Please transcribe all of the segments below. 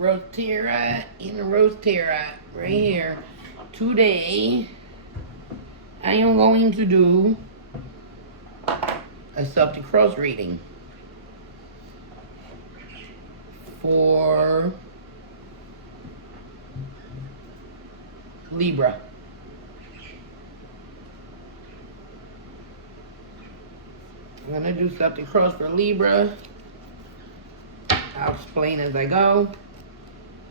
Rotera in the Rotera right here. Today, I am going to do a Celtic Cross reading for Libra. I'm going to do Celtic Cross for Libra. I'll explain as I go.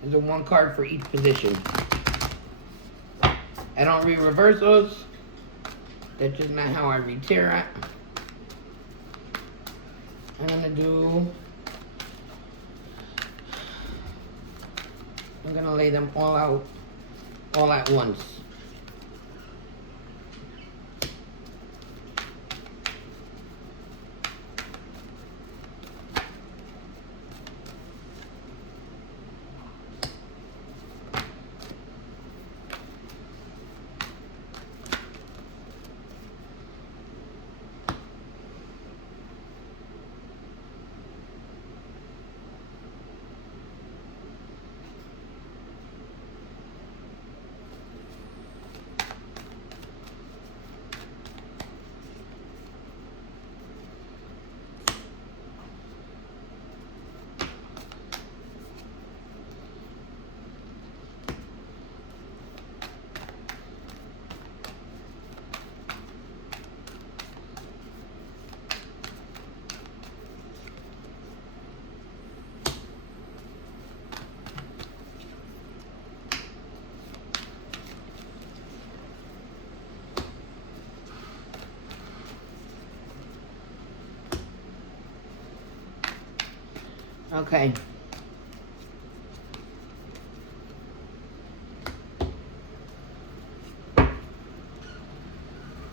There's a one card for each position. I don't read reversals. That's just not how I read tarot. I'm gonna lay them all out all at once. Okay.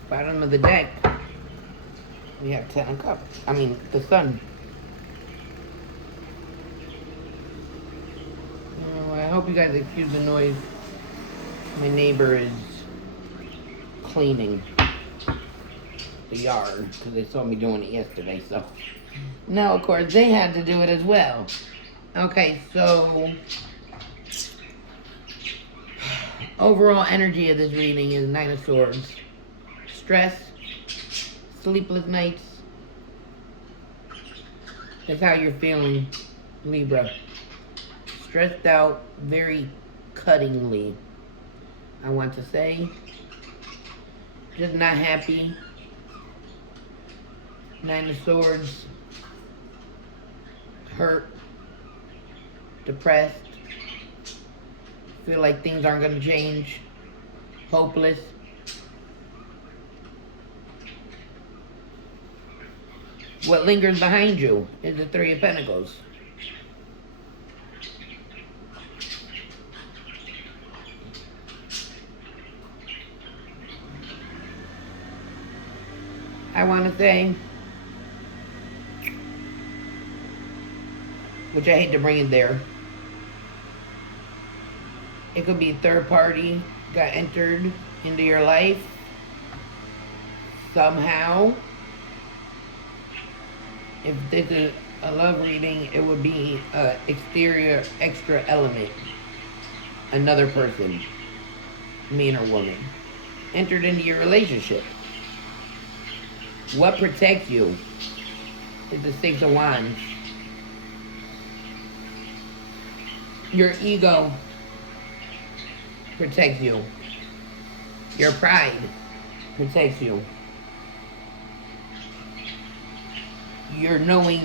Bottom of the deck, we have 10 of cups. I mean, the sun. I hope you guys excuse the noise. My neighbor is cleaning the yard because they saw me doing it yesterday, so. Now, of course, they had to do it as well. Okay, so overall energy of this reading is Nine of Swords. Stress, sleepless nights. That's how you're feeling, Libra. Stressed out, very cuttingly, I want to say. Just not happy. Nine of Swords. Hurt. Depressed. Feel like things aren't going to change. Hopeless. What lingers behind you is the Three of Pentacles. I want to say, which I hate to bring it there, it could be a third party got entered into your life somehow. If this is a love reading, it would be an exterior extra element. Another person, man or woman, entered into your relationship. What protects you is the Six of Wands. Your ego protects you. Your pride protects you. Your knowing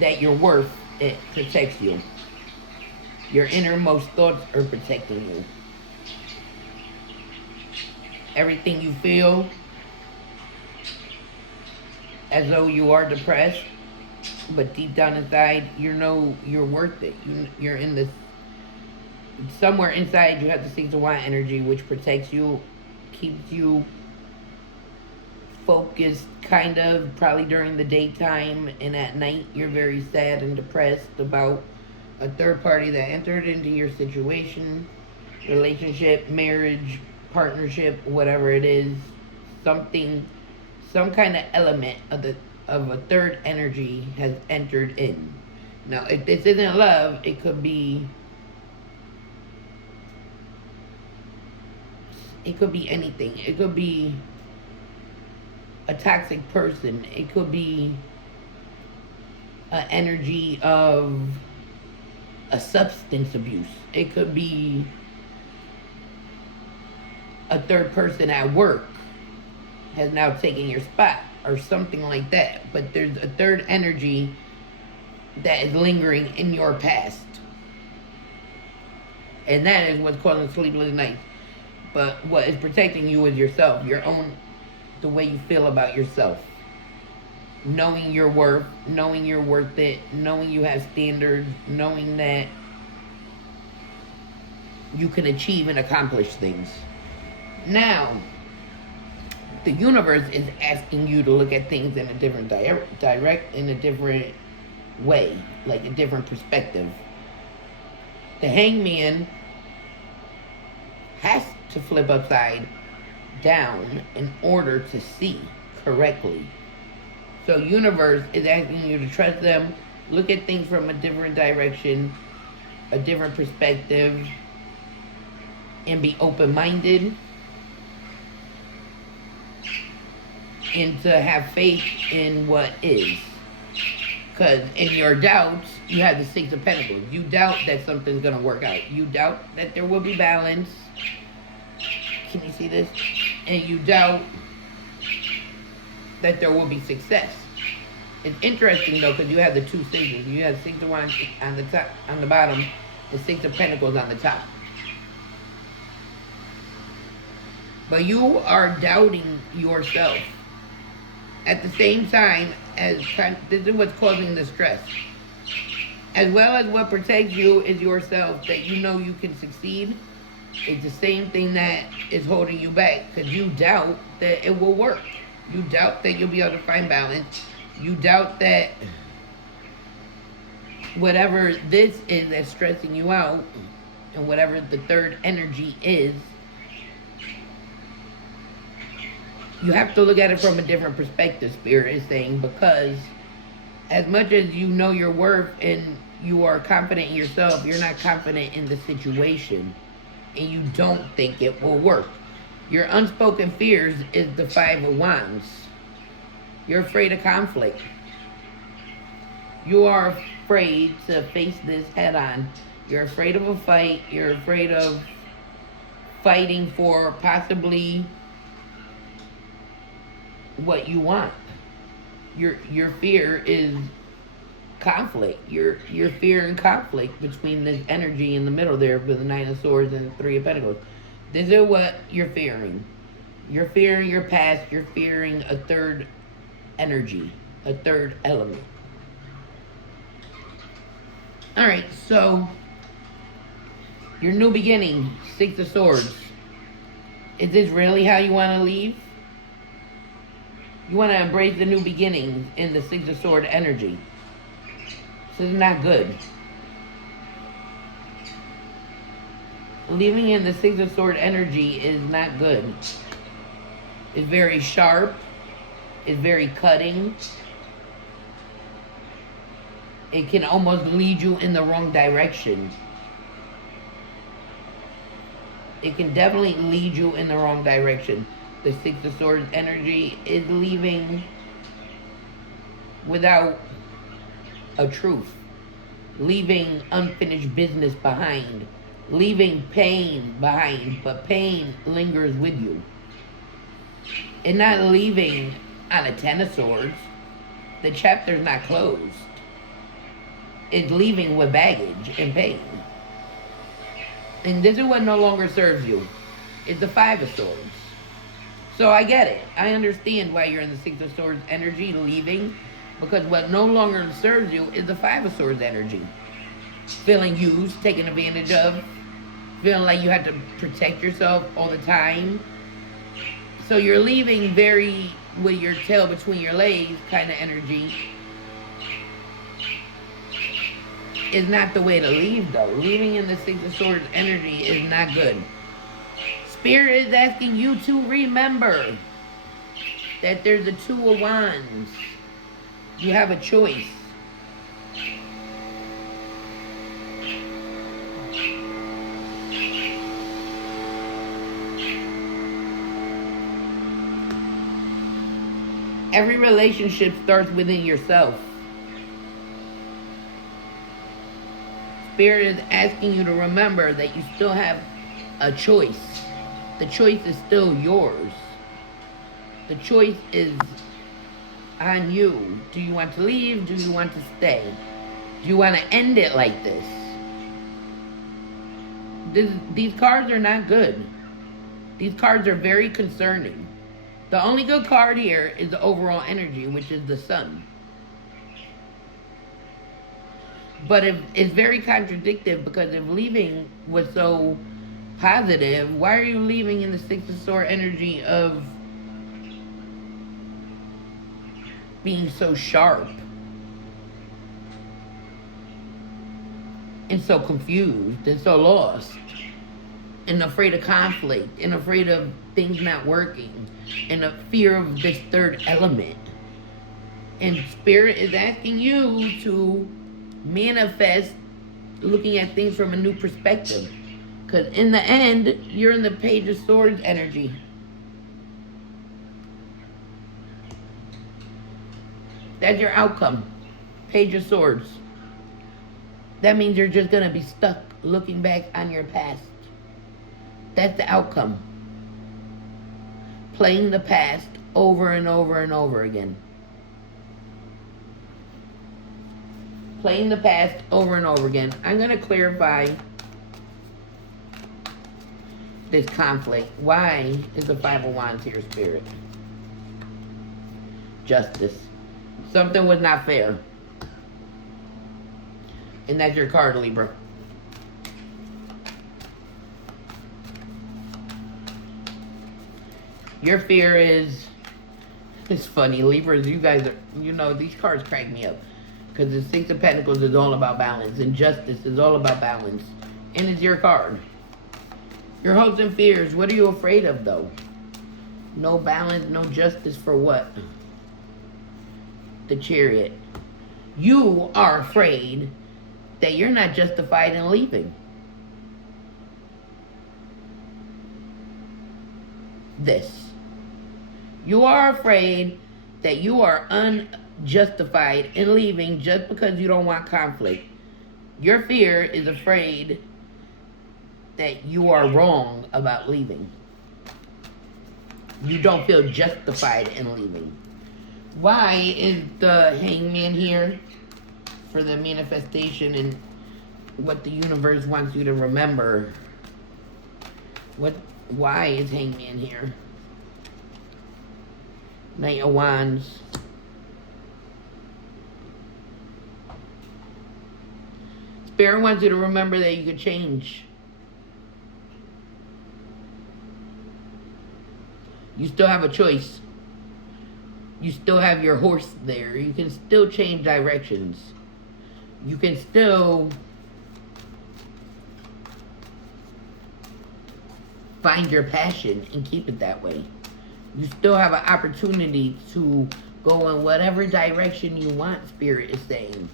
that you're worth it protects you. Your innermost thoughts are protecting you. Everything you feel as though you are depressed, but deep down inside, you know you're worth it. You're in this, somewhere inside you have the Six of Wands energy, which protects you, keeps you focused, kind of, probably during the daytime, and at night you're very sad and depressed about a third party that entered into your situation, relationship, marriage, partnership, whatever it is. Something, some kind of element of a third energy has entered in. Now, if this isn't love, it could be It could be anything. It could be a toxic person. It could be an energy of a substance abuse. It could be a third person at work has now taken your spot or something like that. But there's a third energy that is lingering in your past. And that is what's causing sleepless nights. But what is protecting you is yourself, your own, the way you feel about yourself. Knowing your worth, knowing you're worth it, knowing you have standards, knowing that you can achieve and accomplish things. Now, the universe is asking you to look at things in a different in a different way, like a different perspective. The hangman has to flip upside down in order to see correctly. So universe is asking you to trust them, look at things from a different direction, a different perspective, and be open-minded, and to have faith in what is. Because in your doubts, you have the Six of Pentacles. You doubt that something's going to work out. You doubt that there will be balance. Can you see this? And you doubt that there will be success. It's interesting though, because you have the two sixes. You have Six of Wands on the top, on the bottom, the Six of Pentacles on the top. But you are doubting yourself. At the same time, this is what's causing the stress. As well as what protects you is yourself, that you know you can succeed. It's the same thing that is holding you back, because you doubt that it will work. You doubt that you'll be able to find balance. You doubt that whatever this is that's stressing you out, and whatever the third energy is, you have to look at it from a different perspective, Spirit is saying, because as much as you know your worth and you are confident in yourself, you're not confident in the situation, and you don't think it will work. Your unspoken fears is the Five of Wands. You're afraid of conflict. You are afraid to face this head on. You're afraid of a fight. You're afraid of fighting for possibly what you want. Your fear is conflict. You're fearing conflict between this energy in the middle there with the Nine of Swords and the Three of Pentacles. This is what you're fearing. You're fearing your past. You're fearing a third energy, a third element. All right, so your new beginning, Six of Swords. Is this really how you want to leave? You want to embrace the new beginnings in the Six of Swords energy. This is not good. Living in the Six of Swords energy is not good. It's very sharp. It's very cutting. It can almost lead you in the wrong direction. It can definitely lead you in the wrong direction. The Six of Swords energy is leaving without a truth. Leaving unfinished business behind. Leaving pain behind, but pain lingers with you. And not leaving on a Ten of Swords. The chapter's not closed. It's leaving with baggage and pain. And this is what no longer serves you. It's the Five of Swords. So I get it. I understand why you're in the Six of Swords energy, leaving. Because what no longer serves you is the Five of Swords energy. Feeling used, taken advantage of. Feeling like you have to protect yourself all the time. So you're leaving very with your tail between your legs kind of energy. Is not the way to leave though. Leaving in the Six of Swords energy is not good. Spirit is asking you to remember that there's a Two of Wands. You have a choice. Every relationship starts within yourself. Spirit is asking you to remember that you still have a choice. The choice is still yours. The choice is on you. Do you want to leave? Do you want to stay? Do you want to end it like this? These cards are not good. These cards are very concerning. The only good card here is the overall energy, which is the sun. But it's very contradictory, because if leaving was so positive, why are you leaving in the Six of Swords energy of being so sharp and so confused and so lost and afraid of conflict and afraid of things not working and a fear of this third element? And Spirit is asking you to manifest looking at things from a new perspective, because in the end you're in the Page of Swords energy. That's your outcome. Page of Swords. That means you're just going to be stuck looking back on your past. That's the outcome. Playing the past over and over and over again. Playing the past over and over again. I'm going to clarify this conflict. Why is the Five of Wands here, Spirit? Justice. Something was not fair. And that's your card, Libra. Your fear is... It's funny, Libras, you guys are... You know, these cards crack me up. Because the Six of Pentacles is all about balance. And Justice is all about balance. And it's your card. Your hopes and fears. What are you afraid of, though? No balance, no justice for what? The Chariot. You are afraid that you're not justified in leaving. This. You are afraid that you are unjustified in leaving just because you don't want conflict. Your fear is afraid that you are wrong about leaving. You don't feel justified in leaving. Why is the Hangman here? For the manifestation and what the universe wants you to remember. Why is Hangman here? Knight of Wands. Spirit wants you to remember that you could change. You still have a choice. You still have your horse there. You can still change directions. You can still find your passion and keep it that way. You still have an opportunity to go in whatever direction you want, Spirit is saying.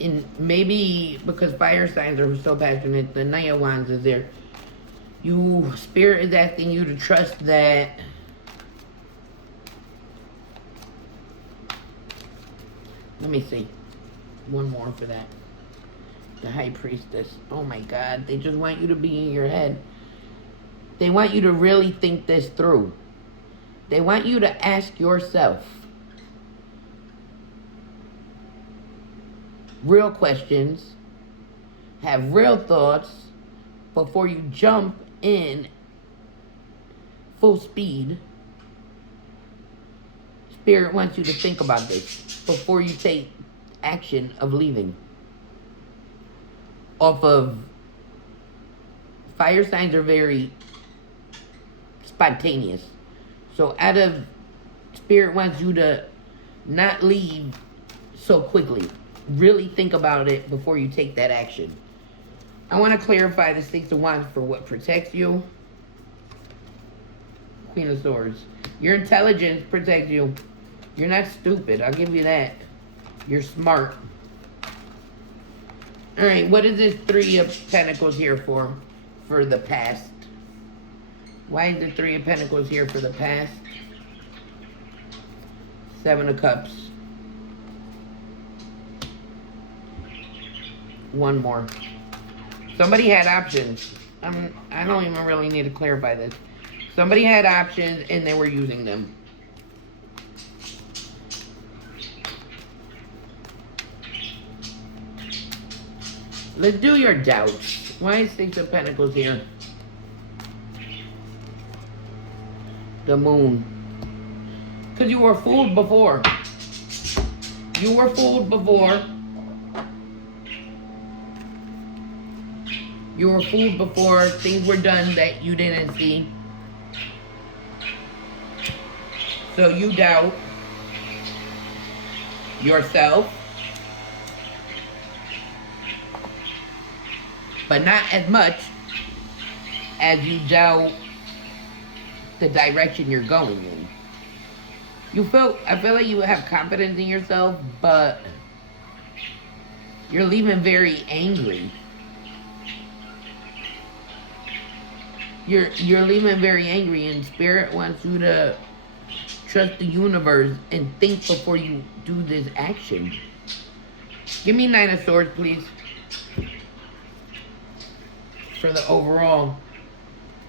And maybe because fire signs are so passionate, the Knight of Wands is there. Spirit is asking you to trust that let me see. One more for that. The High Priestess. Oh my God. They just want you to be in your head. They want you to really think this through. They want you to ask yourself real questions. Have real thoughts before you jump in full speed. Spirit wants you to think about this before you take action of leaving. Off of fire signs are very spontaneous. So out of Spirit wants you to not leave so quickly. Really think about it before you take that action. I want to clarify the Six of Wands for what protects you. Queen of Swords. Your intelligence protects you. You're not stupid. I'll give you that. You're smart. Alright, what is this Three of Pentacles here for? For the past. Why is the Three of Pentacles here for the past? Seven of Cups. One more. Somebody had options. I don't even really need to clarify this. Somebody had options and they were using them. Let's do your doubts. Why is Six of Pentacles here? The Moon. Because you were fooled before. You were fooled before. You were fooled before. Things were done that you didn't see. So you doubt yourself. But not as much as you doubt the direction you're going in. I feel like you have confidence in yourself, but you're leaving very angry. You're leaving very angry, and Spirit wants you to trust the universe and think before you do this action. Give me Nine of Swords, please. For the overall.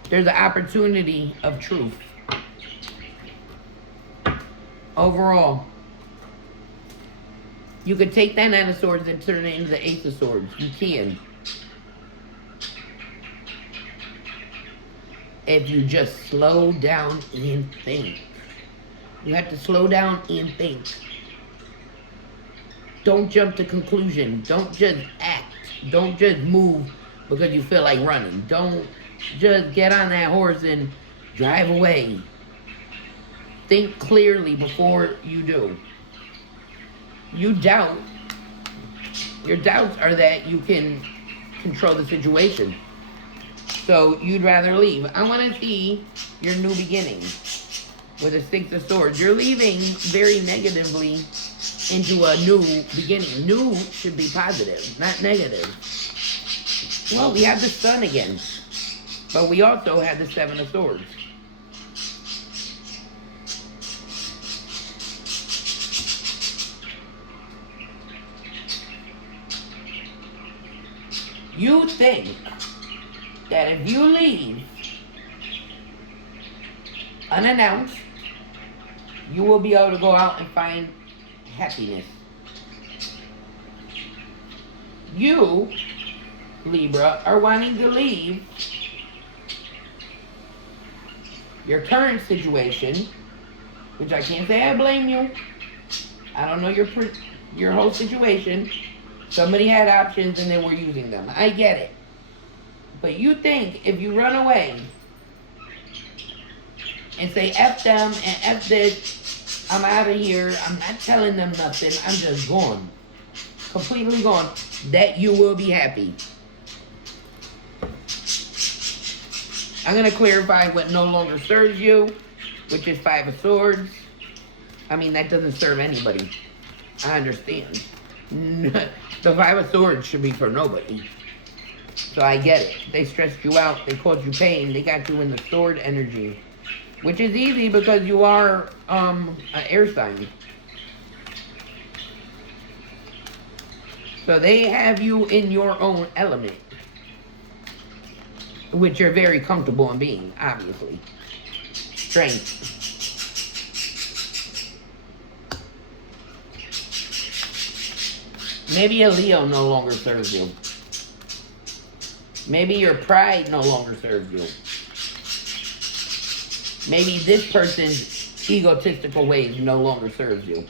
There's an opportunity of truth. Overall. You could take that Nine of Swords and turn it into the Ace of Swords. You can. If you just slow down and think. You have to slow down and think. Don't jump to conclusion. Don't just act. Don't just move because you feel like running. Don't just get on that horse and drive away. Think clearly before you do. You doubt. Your doubts are that you can control the situation. So you'd rather leave. I want to see your new beginning with a Six of Swords. You're leaving very negatively into a new beginning. New should be positive, not negative. Well, we have the Sun again. But we also had the Seven of Swords. You think that if you leave unannounced, you will be able to go out and find happiness. You, Libra, are wanting to leave your current situation, which I can't say I blame you. I don't know your whole situation. Somebody had options and they were using them. I get it. But you think if you run away and say F them and F this, I'm out of here, I'm not telling them nothing, I'm just gone. Completely gone. That you will be happy. I'm going to clarify what no longer serves you, which is Five of Swords. I mean, that doesn't serve anybody. I understand. The Five of Swords should be for nobody. So I get it. They stressed you out. They caused you pain. They got you in the sword energy. Which is easy because you are an air sign. So they have you in your own element. Which you're very comfortable in being, obviously. Strength. Maybe a Leo no longer serves you. Maybe your pride no longer serves you. Maybe this person's egotistical ways no longer serves you.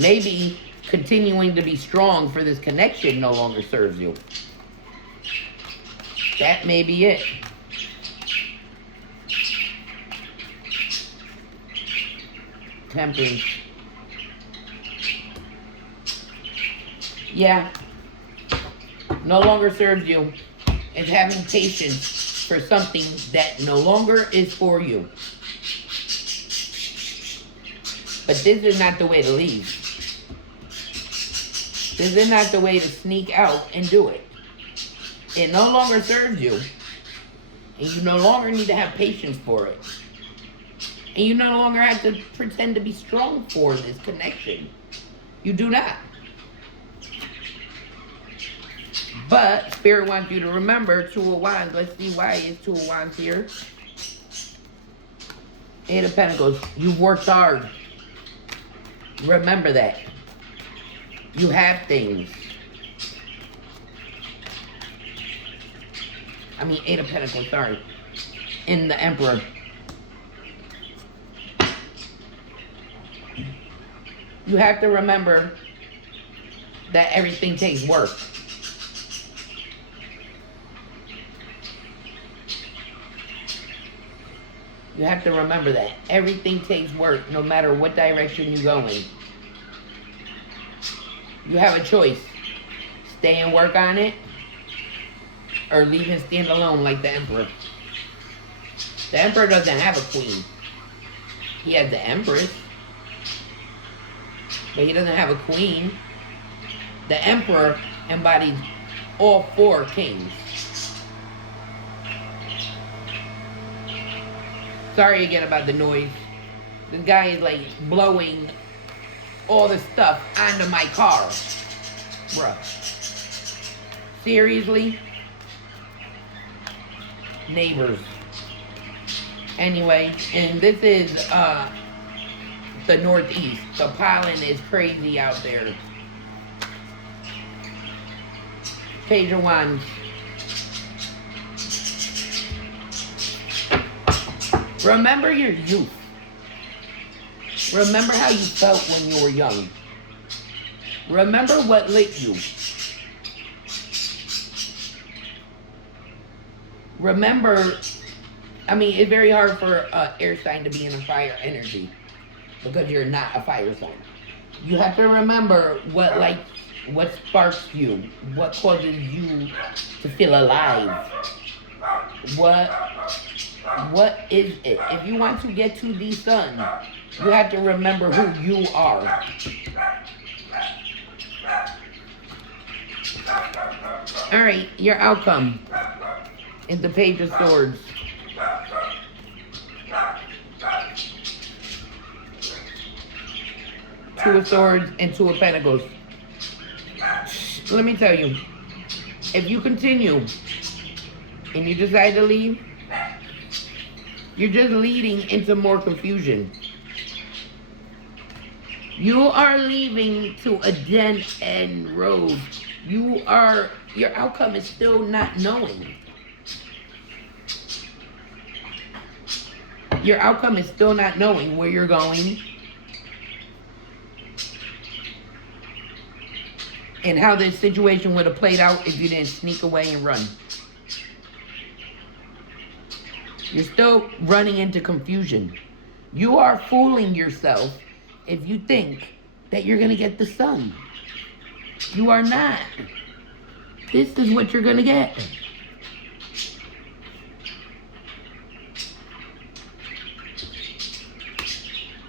Maybe continuing to be strong for this connection no longer serves you. That may be it. Temperance. Yeah. No longer serves you. It's having patience for something that no longer is for you. But this is not the way to leave. This is not the way to sneak out and do it. It no longer serves you. And you no longer need to have patience for it. And you no longer have to pretend to be strong for this connection. You do not. But Spirit wants you to remember Two of Wands. Let's see why it's Two of Wands here. Eight of Pentacles. You've worked hard. Remember that. You have things. I mean, Eight of Pentacles, sorry. In the Emperor. You have to remember that everything takes work. You have to remember that. Everything takes work, no matter what direction you go in. You have a choice. Stay and work on it, or leave and stand alone like the Emperor. The Emperor doesn't have a queen. He has the Empress, but he doesn't have a queen. The Emperor embodies all four kings. Sorry again about the noise. This guy is like blowing all the stuff onto my car. Bruh. Seriously? Neighbors. Anyway, and this is the Northeast. The pollen is crazy out there. Page of Wands. Remember your youth. Remember how you felt when you were young. Remember what lit you. Remember, I mean, it's very hard for an air sign to be in a fire energy because you're not a fire sign. You have to remember what sparks you, what causes you to feel alive. What is it? If you want to get to the sun, you have to remember who you are. Alright, your outcome is the Page of Swords. Two of Swords and Two of Pentacles. Let me tell you, if you continue and you decide to leave, you're just leading into more confusion. You are leaving to a dead-end road. Your outcome is still not knowing. Your outcome is still not knowing where you're going and how this situation would have played out if you didn't sneak away and run. You're still running into confusion. You are fooling yourself if you think that you're going to get the sun. You are not. This is what you're going to get.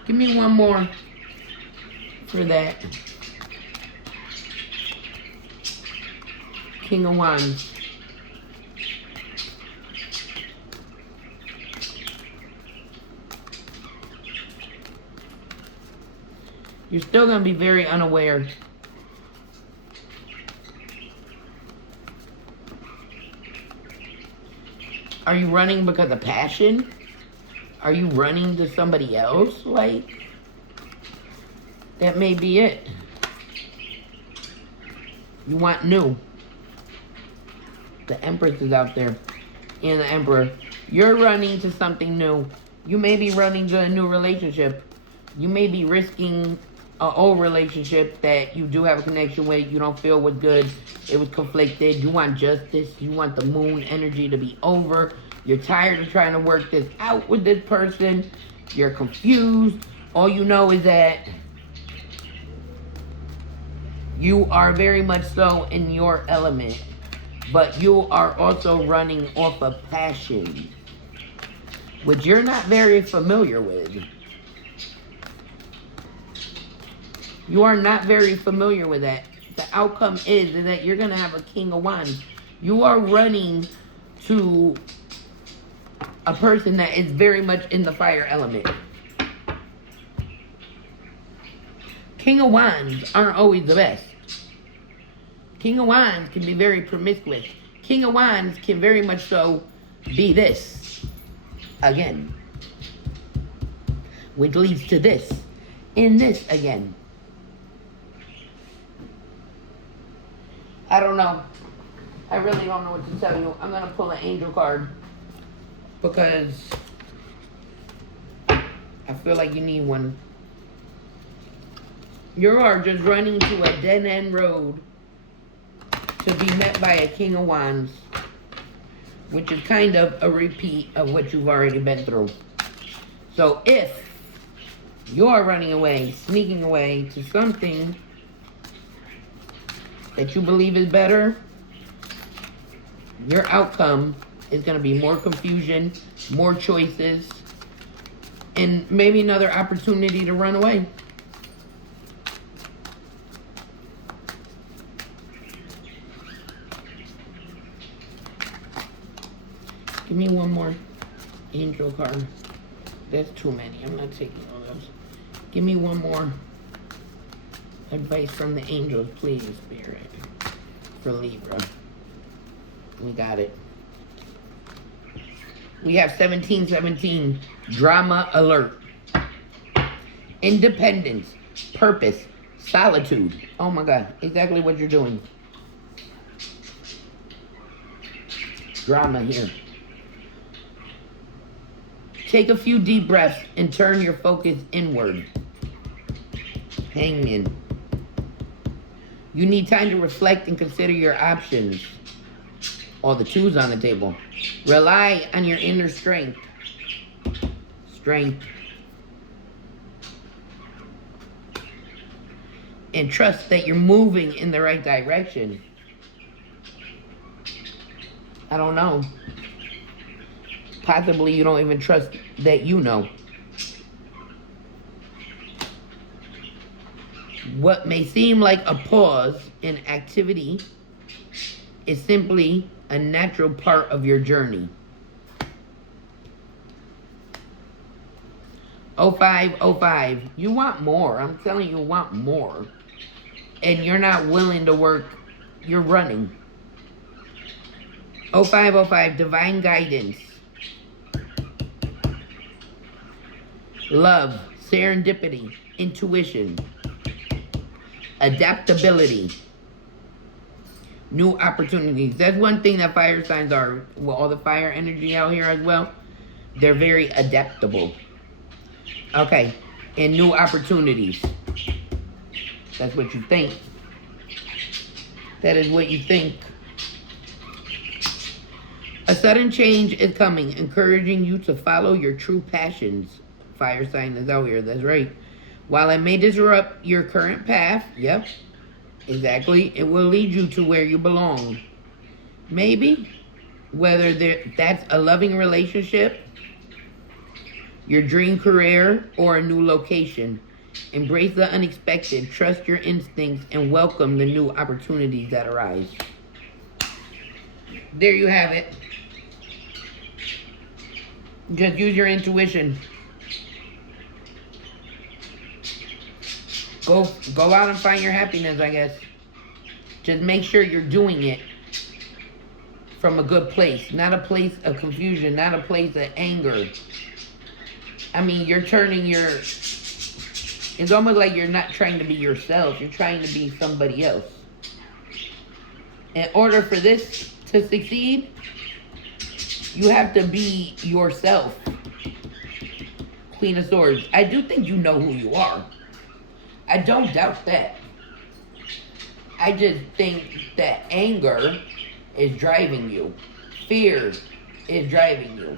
Give me one more for that. King of Wands. You're still going to be very unaware. Are you running because of passion? Are you running to somebody else? Like, that may be it. You want new. The Empress is out there. And the Emperor. You're running to something new. You may be running to a new relationship. You may be risking an old relationship that you do have a connection with. You don't feel was good. It was conflicted. You want justice. You want the moon energy to be over. You're tired of trying to work this out with this person. You're confused. All you know is that you are very much so in your element. But you are also running off of passion, which you're not very familiar with. You are not very familiar with that. The outcome is that you're going to have a King of Wands. You are running to a person that is very much in the fire element. King of Wands aren't always the best. King of Wands can be very promiscuous. King of Wands can very much so be this again, which leads to this and this again. I don't know. I really don't know what to tell you. I'm going to pull an angel card because I feel like you need one. You are just running to a dead-end road to be met by a King of Wands, which is kind of a repeat of what you've already been through. So if you're running away, sneaking away to something that you believe is better, your outcome is going to be more confusion, more choices, and maybe another opportunity to run away. Give me one more angel card. That's too many. I'm not taking all those. Give me one more advice from the angels, please, Spirit, for Libra. We got it. We have 1717. Drama alert. Independence. Purpose. Solitude. Oh my God. Exactly what you're doing. Drama here. Take a few deep breaths and turn your focus inward. Hangman. You need time to reflect and consider your options. All the twos on the table. Rely on your inner strength. And trust that you're moving in the right direction. I don't know. Possibly you don't even trust that you know. What may seem like a pause in activity is simply a natural part of your journey. 0505. You want more. I'm telling you, want more. And you're not willing to work. You're running. 0505. Divine guidance. Love. Serendipity. Intuition. Adaptability. New opportunities. That's one thing that fire signs are. Well, all the fire energy out here as well. They're very adaptable. Okay. And new opportunities. That's what you think. That is what you think. A sudden change is coming, encouraging you to follow your true passions. Fire sign is out here. That's right. While it may disrupt your current path, yep, exactly, it will lead you to where you belong. Maybe, whether that's a loving relationship, your dream career, or a new location. Embrace the unexpected, trust your instincts, and welcome the new opportunities that arise. There you have it. Just use your intuition. Go out and find your happiness, I guess. Just make sure you're doing it from a good place. Not a place of confusion. Not a place of anger. I mean, you're turning your... It's almost like you're not trying to be yourself. You're trying to be somebody else. In order for this to succeed, you have to be yourself. Queen of Swords. I do think you know who you are. I don't doubt that. I just think that anger is driving you. Fear is driving you.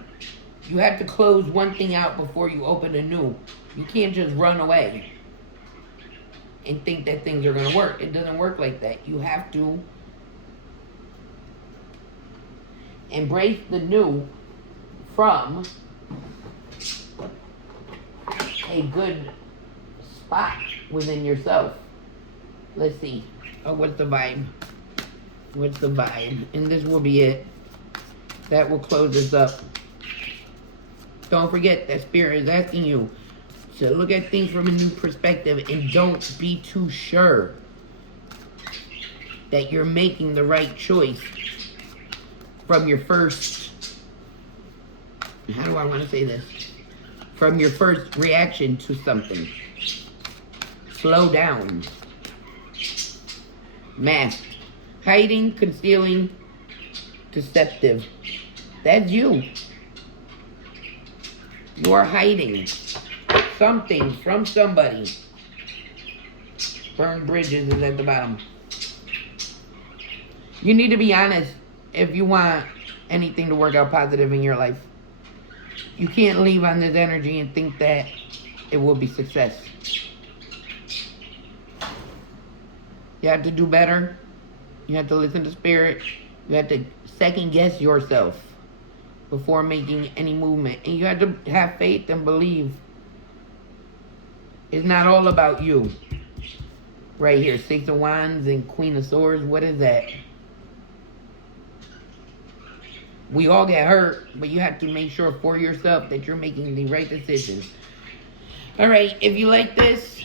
You have to close one thing out before you open a new. You can't just run away and think that things are going to work. It doesn't work like that. You have to embrace the new from a good spot within yourself. Let's see. Oh, what's the vibe What's the vibe? And this will be it. That will close us up. Don't forget that Spirit is asking you to look at things from a new perspective and don't be too sure that you're making the right choice from your first, how do I want to say this? From your first reaction to something. Slow down. Masked. Hiding, concealing, deceptive. That's you. You are hiding something from somebody. Burn bridges is at the bottom. You need to be honest if you want anything to work out positive in your life. You can't leave on this energy and think that it will be success. You have to do better. You have to listen to Spirit. You have to second guess yourself before making any movement. And you have to have faith and believe. It's not all about you. Right here, Six of Wands and Queen of Swords. What is that? We all get hurt, but you have to make sure for yourself that you're making the right decisions. All right, if you like this,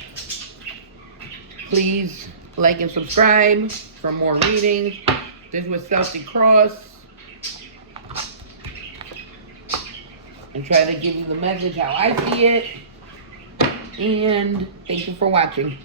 please like and subscribe for more readings. This was Celtic Cross. And try to give you the message how I see it. And thank you for watching.